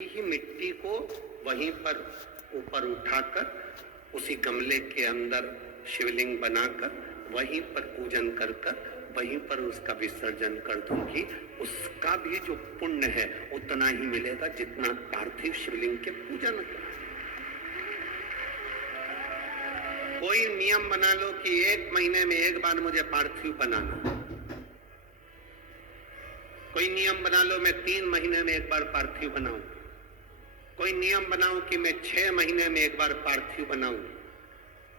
ही मिट्टी को वहीं पर ऊपर उठाकर उसी गमले के अंदर शिवलिंग बनाकर वहीं पर पूजन कर वहीं पर उसका विसर्जन कर दूंगी। उसका भी जो पुण्य है उतना ही मिलेगा जितना पार्थिव शिवलिंग के पूजन का। कोई नियम बना लो कि 1 महीने में एक बार मुझे पार्थिव बनाना। कोई नियम बना लो मैं 3 महीने में एक बार पार्थिव बनाऊं। कोई नियम बनाऊं कि मैं 6 महीने में एक बार पार्थिव बनाऊं।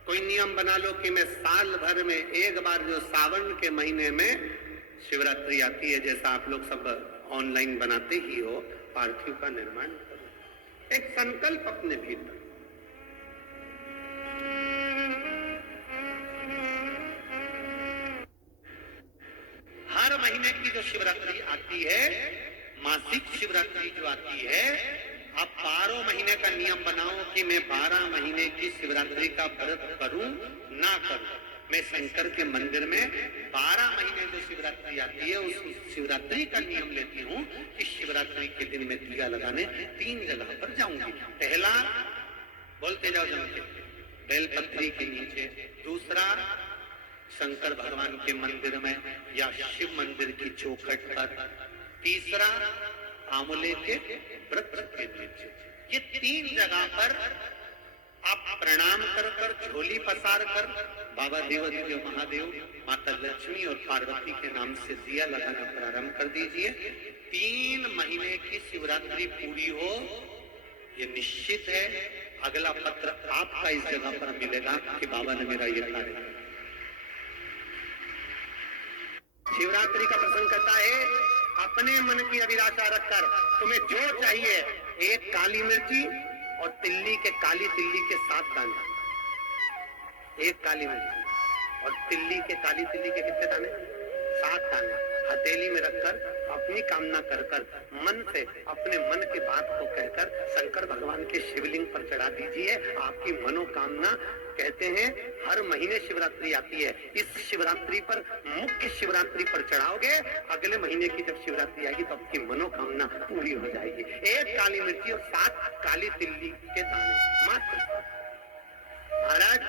कोई नियम बना लो कि मैं साल भर में एक बार, जो सावन के महीने में शिवरात्रि आती है, जैसा आप लोग सब ऑनलाइन बनाते ही हो, पार्थिव का निर्माण करो। एक संकल्प अपने भीतर। हर महीने की जो शिवरात्रि आती है, मासिक शिवरात्रि जो आती है, आप 12 महीने का नियम बनाओ कि मैं 12 महीने की शिवरात्रि का व्रत करूं ना करूं। मैं शंकर के मंदिर में 12 महीने जो शिवरात्रि आती है उस शिवरात्रि का नियम लेती हूं कि शिवरात्रि के दिन मैं दिया लगाने 3 जगह पर जाऊंगी। पहला, बोलते जाओ जमके, बेलपत्री के नीचे। दूसरा, शंकर भगवान के मंदिर में या शिव मंदिर की चौखट पर। तीसरा, आंवले के वृक्ष के नीचे। ये 3 जगह पर आप प्रणाम कर झोली पसार कर बाबा देवादिदेव महादेव, माता लक्ष्मी और पार्वती के नाम से दिया लगाना प्रारंभ कर दीजिए। 3 महीने की शिवरात्रि पूरी हो, ये निश्चित है अगला पत्र आपका इस जगह पर मिलेगा कि बाबा ने मेरा ये कार्य किया। शिवरात्रि का प्रसंग करता है, अपने मन की अभिलाषा रखकर तुम्हें जो चाहिए, 1 काली मिर्ची और काली तिल्ली के 7 दाने। 1 काली मिर्ची और काली तिल्ली के कितने दाने? 7 दाने हथेली में रखकर अपनी कामना कर मन से अपने मन की बात को कहकर शंकर भगवान के शिवलिंग पर चढ़ा दीजिए। आपकी मनोकामना, कहते हैं हर महीने शिवरात्रि आती है, इस शिवरात्रि पर, मुख्य शिवरात्रि पर चढ़ाओगे, अगले महीने की जब शिवरात्रि आएगी तो आपकी मनोकामना पूरी हो जाएगी। 1 काली मिर्ची और 7 काली तिल्ली के दाने मात्र। महाराज,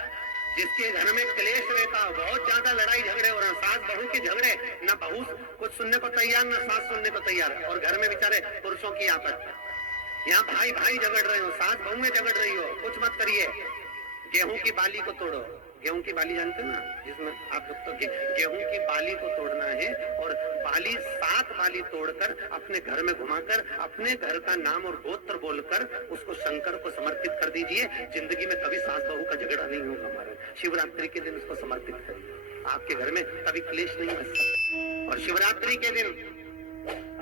जिसके घर में क्लेश रहता हो, बहुत ज्यादा लड़ाई झगड़े हो रहे हैं, सास बहू के झगड़े, ना बहू कुछ सुनने को तैयार ना सास सुनने को तैयार, और घर में बेचारे पुरुषों की आपस, यहाँ भाई भाई झगड़ रहे हो, सास बहू में झगड़ रही हो, कुछ मत करिए। गेहूं की बाली को तोड़ो। गेहूं की बाली जानते ना, जिसमें आप लोग तो गेहूं की बाली को तोड़ना है, और बाली 7 बाली तोड़कर अपने घर में घुमाकर अपने घर का नाम और गोत्र बोलकर उसको शंकर को समर्पित कर दीजिए। जिंदगी में कभी सास बहू का झगड़ा नहीं होगा। हमारे शिवरात्रि के दिन उसको समर्पित करिए, आपके घर में कभी क्लेश नहीं बच सकता। और शिवरात्रि के दिन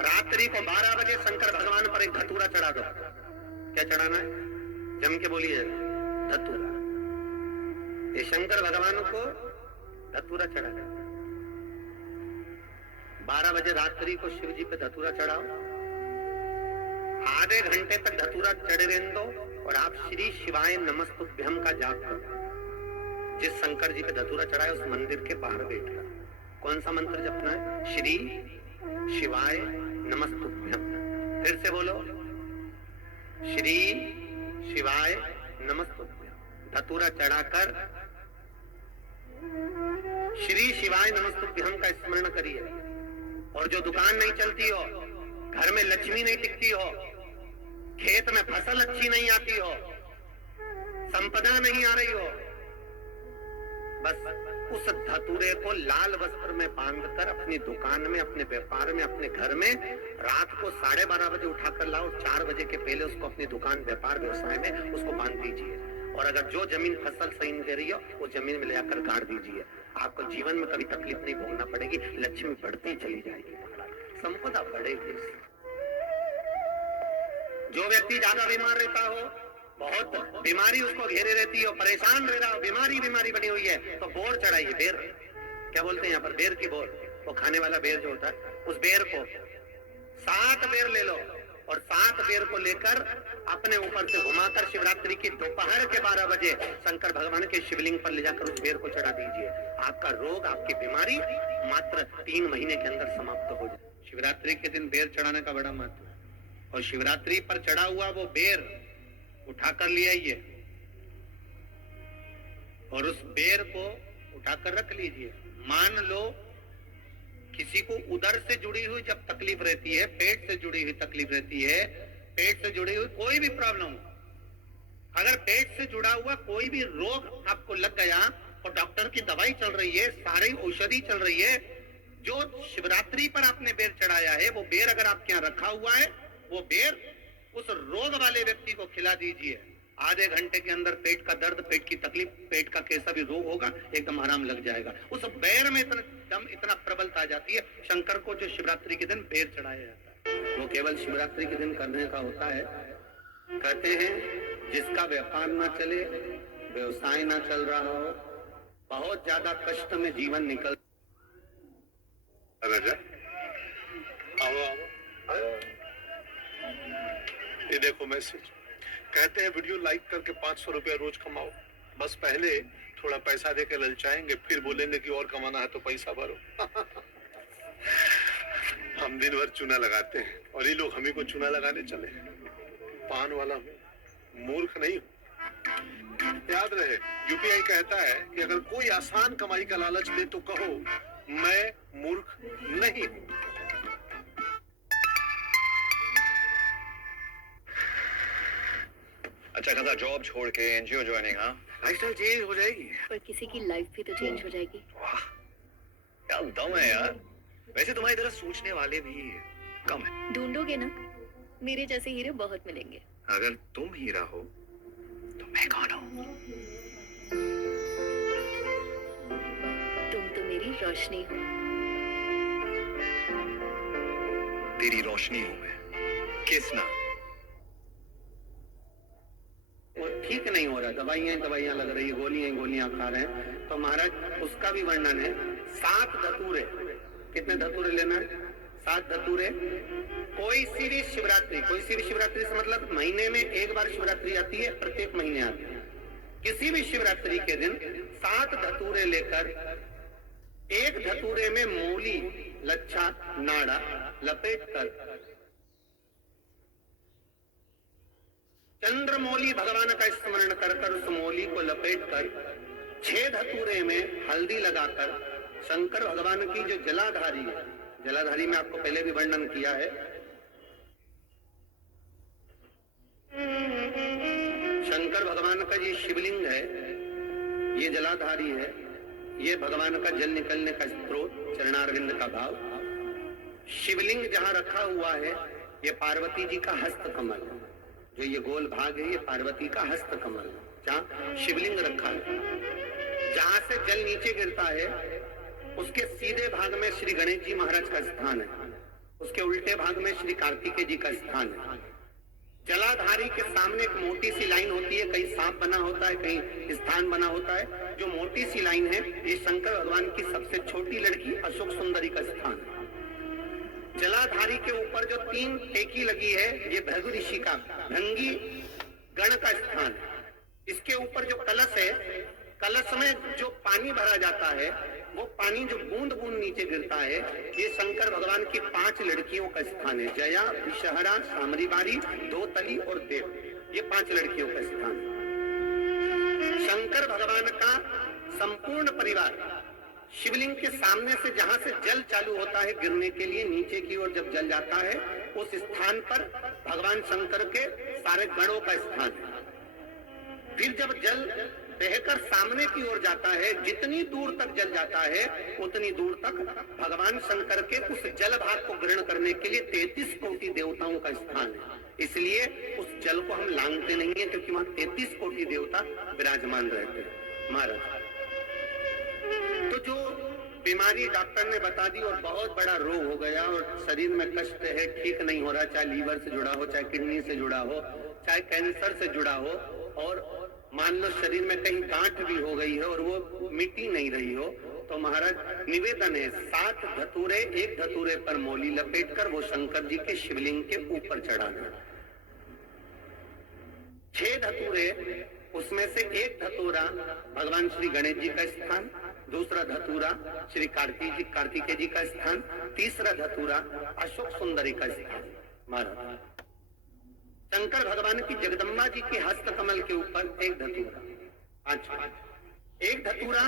रात्रि को 12 बजे शंकर भगवान पर एक धतूरा चढ़ा दो। क्या चढ़ाना है? जम के बोलिए, धतूरा। ये शंकर भगवान को धतूरा चढ़ा। 12 बजे रात्रि को शिव जी पे धतूरा चढ़ाओ। आधे घंटे तक धतूरा चढ़े रहने दो और आप श्री शिवाय नमस्तुभ्यम का जाप करो। जिस शंकर जी पे धतूरा चढ़ाए उस मंदिर के बाहर बैठकर कौन सा मंत्र जपना है? श्री शिवाय नमस्तुभ्यम। फिर से बोलो, श्री शिवाय नमस्तुभ्यम। धतूरा चढ़ाकर श्री शिवाय नमस्तुभ्यम का स्मरण करिए। और जो दुकान नहीं चलती हो, घर में लक्ष्मी नहीं टिकती हो, खेत में फसल अच्छी नहीं आती हो, संपदा नहीं आ रही हो, बस उस धतूरे को लाल वस्त्र में बांधकर अपनी दुकान में, अपने व्यापार में, अपने घर में रात को 12:30 बजे उठाकर लाओ। 4 बजे के पहले उसको अपनी दुकान, व्यापार, व्यवसाय में उसको बांध दीजिए। और अगर जो जमीन फसल सही नहीं दे रही हो, वो जमीन में ले जाकर गाड़ दीजिए। आपको जीवन में कभी तकलीफ नहीं भोगना पड़ेगी, लक्ष्मी बढ़ती चली जाएगी, संपदा बढ़ेगी। जो व्यक्ति ज्यादा बीमार रहता हो, बहुत बीमारी उसको घेरे रहती हो, परेशान रह रहा हो, बीमारी बनी हुई है, तो बोर चढ़ाइए। बेर, क्या बोलते हैं यहाँ पर? बेर की बोर, वो खाने वाला बेर जो होता है, उस बेर को 7 बेर ले लो और 7 बेर को लेकर अपने ऊपर से घुमाकर शिवरात्रि की दोपहर के 12 बजे शंकर भगवान के शिवलिंग पर ले जाकर उस बेर को चढ़ा दीजिए। आपका रोग, आपकी बीमारी मात्र 3 महीने के अंदर समाप्त हो जाए। शिवरात्रि के दिन बेर चढ़ाने का बड़ा महत्व है। और शिवरात्रि पर चढ़ा हुआ वो बेर उठाकर ले आइए और उस बेर को उठाकर रख लीजिए। मान लो किसी को उदर से जुड़ी हुई जब तकलीफ रहती है, पेट से जुड़ी हुई तकलीफ रहती है, पेट से जुड़ी हुई कोई भी प्रॉब्लम हो, अगर पेट से जुड़ा हुआ कोई भी रोग आपको लग गया और डॉक्टर की दवाई चल रही है, सारी औषधि चल रही है, जो शिवरात्रि पर आपने बेर चढ़ाया है वो बेर अगर आपके यहाँ रखा हुआ है, वो बेर उस रोग वाले व्यक्ति को खिला दीजिए। आधे घंटे के अंदर पेट का दर्द, पेट की तकलीफ, पेट का कैसा भी रोग होगा एकदम आराम लग जाएगा। उस बेर में इतना प्रबलता आ जाती है। शंकर को जो शिवरात्रि के दिन बेर चढ़ाया जाता है वो केवल शिवरात्रि के दिन करने का होता है। कहते हैं जिसका व्यापार ना चले, व्यवसाय ना चल रहा हो, बहुत ज्यादा कष्ट में जीवन निकल। ये देखो मैसेज, कहते हैं वीडियो लाइक करके 500 रुपया रोज कमाओ। बस पहले थोड़ा पैसा देके ललचाएंगे, फिर बोलेंगे कि और कमाना है तो पैसा भरो। हम दिन भर चूना लगाते हैं और ये लोग हमें को चूना लगाने चले। पान वाला हूँ, मूर्ख नहीं हूँ। याद रहे, यूपीआई कहता है कि अगर कोई आसान कमाई का लालच दे तो कहो मैं मूर्ख नहीं हूँ। अच्छा खासा जॉब छोड़ के एनजीओ ज्वाइनिंग, हाँ? लाइफस्टाइल चेंज हो जाएगी, पर किसी की लाइफ भी तो चेंज हो जाएगी। वाह, क्या दम है यार। वैसे तुम्हारी तरह सोचने वाले भी कम है। ढूंढोगे ना, मेरे जैसे हीरो बहुत मिलेंगे। अगर तुम हीरा हो तो मैं कौन हूँ? तुम तो मेरी रोशनी हो। तेरी रोशनी हूँ मैं, किसना? वो ठीक नहीं हो रहा, दवाइयां लग रही, गोलियां खा रहे हैं। तो महाराज उसका भी वर्णन है। 7 धतूरे, कितने धतूरे लेना है? 7 धतूरे। कोई सी भी शिवरात्रि से मतलब महीने में एक बार शिवरात्रि आती है, प्रत्येक महीने आती है। किसी भी शिवरात्रि के दिन 7 धतूरे लेकर, एक धतूरे में मूली, लच्छा, नाड़ा लपेटकर चंद्रमौली भगवान का स्मरण कर उस मौली को लपेटकर 6 धतूरे में हल्दी लगाकर शंकर भगवान की जो जलाधारी है, जलाधारी में आपको पहले भी वर्णन किया है, शंकर भगवान का ये शिवलिंग है, ये जलाधारी है, ये भगवान का जल निकलने का स्रोत, चरणारविंद का भाव। शिवलिंग जहां रखा हुआ है ये पार्वती जी का हस्त कमल है, जो ये गोल भाग है ये पार्वती का हस्त कमल है, जहाँ शिवलिंग रखा है। जहां से जल नीचे गिरता है उसके सीधे भाग में श्री गणेश जी महाराज का स्थान है, उसके उल्टे भाग में श्री कार्तिकेय जी का स्थान है। जलाधारी के सामने एक मोटी सी लाइन होती है, कहीं सांप बना होता है, कहीं स्थान बना होता है। जो मोटी सी लाइन है ये शंकर भगवान की सबसे छोटी लड़की अशोक सुंदरी का स्थान है। जलाधारी के ऊपर जो 3 टेकी लगी है ये भृगु ऋषि का भृंगी गण का स्थान है। इसके ऊपर जो कलश है, कलश में जो पानी भरा जाता है वो पानी जो बूंद बूंद नीचे गिरता है ये शंकर भगवान की 5 लड़कियों का स्थान है। जया, विषहरा, सामरीबारी, दोतली और देव, ये 5 लड़कियों का स्थान है। शंकर भगवान का संपूर्ण परिवार शिवलिंग के सामने से जहां से जल चालू होता है गिरने के लिए नीचे की ओर जब जल जाता है उस स्थान पर भगवान शंकर के सारे गणों का स्थान है। फिर जब जल बहकर सामने की ओर जाता है, जितनी दूर तक जल जाता है उतनी दूर तक भगवान शंकर के उस जल भाग को ग्रहण करने के लिए 33 कोटि देवताओं का स्थान है। इसलिए उस जल को हम लांघते नहीं है क्योंकि वहां 33 कोटि देवता विराजमान रहते हैं। महाराज तो जो बीमारी डॉक्टर ने बता दी और बहुत बड़ा रोग हो गया और शरीर में कष्ट है, ठीक नहीं हो रहा, चाहे लीवर से जुड़ा हो, चाहे किडनी से जुड़ा हो, चाहे कैंसर से जुड़ा हो, और मान लो शरीर में कहीं गांठ भी हो गई है और वो मिटी नहीं रही हो, तो महाराज निवेदन है 7 धतूरे, एक धतूरे पर मौली लपेटकर वो शंकर जी के शिवलिंग के ऊपर चढ़ाना। 6 धतूरे, उसमें से एक धतूरा भगवान श्री गणेश जी का स्थान, दूसरा धतूरा श्री कार्तिकेय जी का स्थान, तीसरा धतूरा अशोक सुंदरी का स्थान। महाराज शंकर भगवान की जगदम्बा जी के हस्त कमल के ऊपर एक धतूरा। अच्छा, एक धतूरा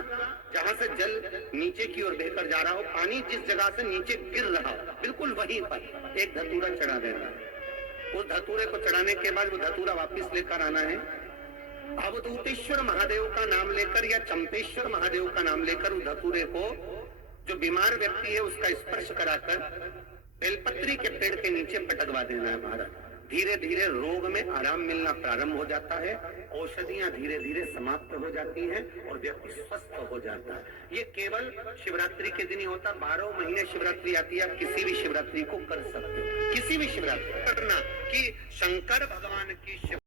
जहां से जल नीचे की ओर बहकर जा रहा हो, पानी जिस जगह से नीचे गिर रहा हो, बिल्कुल वहीं पर एक धतूरा चढ़ा देना है। उस धतूरे को चढ़ाने के बाद वो धतूरा वापस लेकर आना है। अवधूतेश्वर महादेव का नाम लेकर या चंपेश्वर महादेव का नाम लेकर उस धतूरे को, जो बीमार व्यक्ति है उसका स्पर्श कराकर बेलपत्री के पेड़ के नीचे पटकवा देना है महाराज। धीरे धीरे रोग में आराम मिलना प्रारंभ हो जाता है, औषधियां धीरे धीरे समाप्त हो जाती हैं और व्यक्ति स्वस्थ हो जाता है। ये केवल शिवरात्रि के दिन ही होता, 12 महीने शिवरात्रि आती है। आप किसी भी शिवरात्रि को कर सकते हो, किसी भी शिवरात्रि करना कि शंकर भगवान की शिव